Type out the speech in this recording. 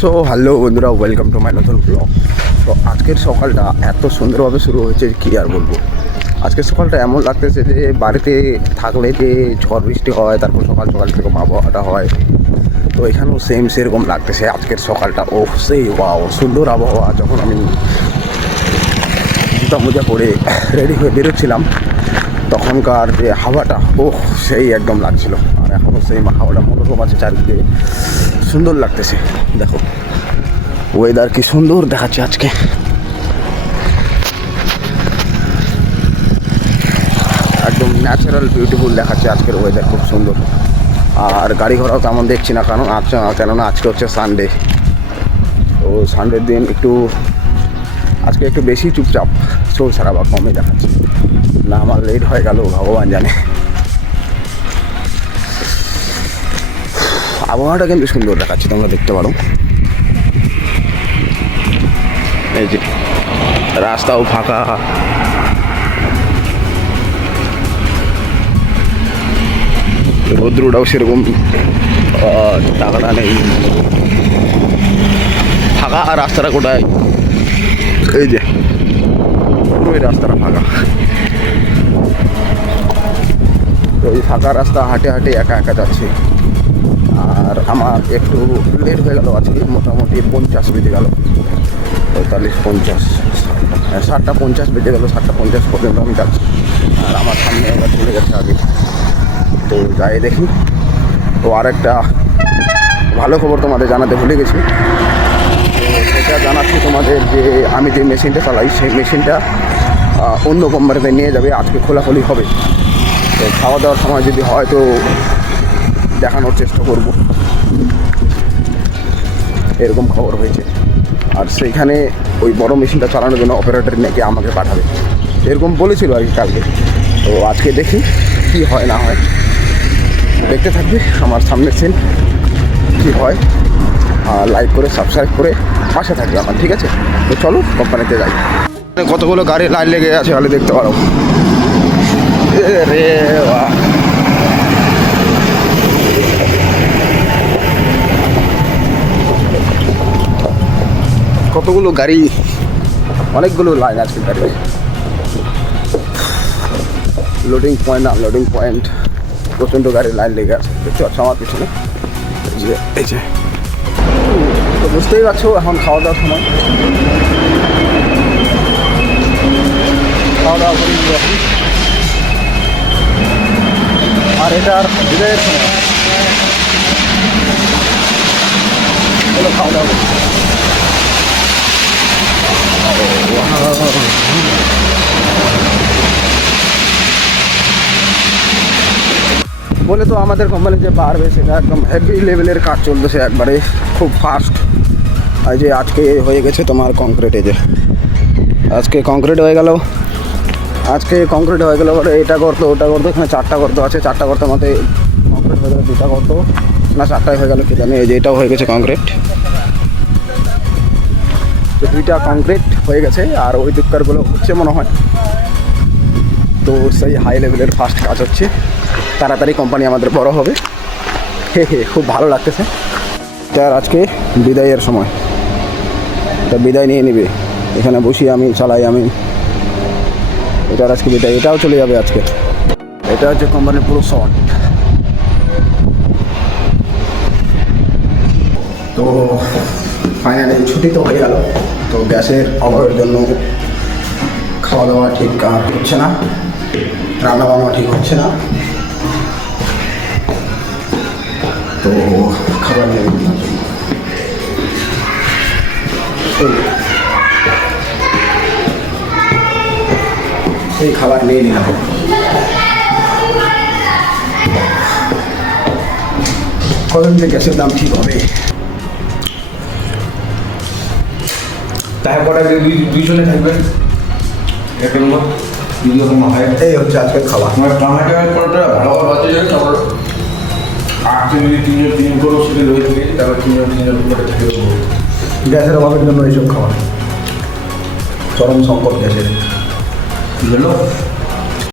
So hello বন্ধুরা, welcome to my নতুন blog. তো আজকের সকালটা এত সুন্দরভাবে শুরু হয়েছে কী আর বলবো। আজকের সকালটা এমন লাগতেছে যে বাড়িতে থাকলে যে ঝড় বৃষ্টি হয়, তারপর সকাল সকাল সেরকম আবহাওয়াটা হয়, তো এখানেও সেরকম লাগতেছে আজকের সকালটা। ও সেই ওয়াও, সুন্দর আবহাওয়া। যখন আমি জুতা মোজা পরে রেডি হয়ে বেরোচ্ছিলাম তখনকার যে হাওয়াটা, ও সেই একদম লাগছিল। আর এখনও সেই হাওয়াটা মনোরম আছে, চারিদিকে সুন্দর লাগতেছে। দেখো ওয়েদার কি সুন্দর দেখাচ্ছে আজকে। একদম ন্যাচারাল বিউটিফুল দেখাচ্ছে আজকের ওয়েদার, খুব সুন্দর। আর গাড়ি ঘোড়াও তেমন দেখছি না, কারণ কেননা আজকে হচ্ছে সানডে। তো সানডের দিন আজকে একটু বেশি চুপচাপ, শোর সারা বা কমই দেখাচ্ছে। না আমার লেট হয়ে গেল ভগবান জানে। আবহাওয়াটা কিন্তু সুন্দর দেখাচ্ছে, তোমরা দেখতে পারো। এই যে রাস্তাও ফাঁকা, রৌদ্রটাও সেরকম টাকাটা নেই, ফাঁকা। আর রাস্তাটা কোথায়, এই যে পুরো এই রাস্তাটা ফাঁকা। তো এই ফাঁকা রাস্তা হাঁটে হাঁটে একা একা যাচ্ছে। আর আমার একটু লেট হয়ে গেল আজকে, মোটামুটি 50 বেজে গেল, 45-50, 7:50 বেজে গেল। 7:50 পর্যন্ত আমি যাচ্ছি। আর আমার সামনে আবার চলে গেছে আগে। তো যাই দেখি। তো আরেকটা ভালো খবর তোমাদের জানাতে ভুলে গেছি। তো সেটা জানাচ্ছি তোমাদের যে আমি যে মেশিনটা চালাই সেই মেশিনটা অন্য কোম্পানিতে নিয়ে যাবে, আজকে খোলাখুলি হবে। তো খাওয়া দাওয়ার সময় যদি হয় তো দেখানোর চেষ্টা করব, এরকম খবর হয়েছে। আর সেইখানে ওই বড় মেশিনটা চালানোর জন্য অপারেটর নাকি আমাকে পাঠাবে, এরকম বলেছিল আর কি কালকে। তো আজকে দেখি কি হয় না হয়, দেখতে থাকবে আমার সামনের সিন কী হয়। লাইক করে সাবস্ক্রাইব করে পাশে থাকবে আমার, ঠিক আছে? তো চলো কোম্পানিতে যাই। কতগুলো গাড়ি লাইন লেগে আছে তাহলে দেখতে পারো। রে বাহ, কতগুলো গাড়ি, অনেকগুলো লাইন আছে গাড়ি। লোডিং পয়েন্ট, আনলোডিং পয়েন্ট, প্রচণ্ড গাড়ির লাইন লেগে আছে। দেখতে পাচ্ছ আমার পিছনে, এই যে। তো বুঝতেই পারছো এখন খাওয়া দাওয়ার সময়, খাওয়া দাওয়া করি এখন। আর এটার বিদায়ের সময়, চলো খাওয়া দাওয়া করি। বলে তো আমাদের কোম্পানি যে পারবে, সেটা একদম হেভি লেভেলের কাজ চলতেছে একবারে, খুব ফাস্ট। আর যে আজকে হয়ে গেছে তোমার কংক্রিটে, যে আজকে কংক্রিট হয়ে গেল। বলে এটা করতো ওটা করতো, এখানে 4টা গর্ত আছে। 4টা গর্তের মধ্যে কংক্রিট হয়ে গেল, 2টা গর্ত না 4টাই হয়ে গেল কি জানি। এই যে এটাও হয়ে গেছে কংক্রিট, তো 2টা কংক্রিট হয়ে গেছে। আর ওই দিককারগুলো হচ্ছে মনে হয়। তো সেই হাই লেভেলের ফাস্ট কাজ হচ্ছে, তাড়াতাড়ি কোম্পানি আমাদের বড় হবে। খুব ভালো লাগতেছে। তার আজকে বিদায়ের সময়, তা বিদায় নিয়ে নিবে। এখানে বসি আমি, চালাই আমি। এটার আজকে বিদায়, এটাও চলে যাবে আজকে। এটা হচ্ছে কোম্পানির পুরো শট। তো ফাইনালি ছুটি তো হয়ে গেল। তো গ্যাসের অভাবের জন্য খাওয়া দাওয়া ঠিক আর হচ্ছে না, রান্না বান্না ঠিক হচ্ছে না। তো খাবার নিয়ে এই খাবার নিয়ে নিলাম। কখন যে গ্যাসের দাম ঠিক হবে। তারপরে দুইজনে থাকবেন, এই হচ্ছে আজকের খাবার। টমেটোটা ভালো বাজে, তারপর 8 মিনিট 3 করে সেটা রয়ে থাকে, তারপর 3 করে থেকে দেবো। গ্যাসের অভাবের জন্য এইসব খাবার, চরম সংকট গ্যাসের। বুঝলো?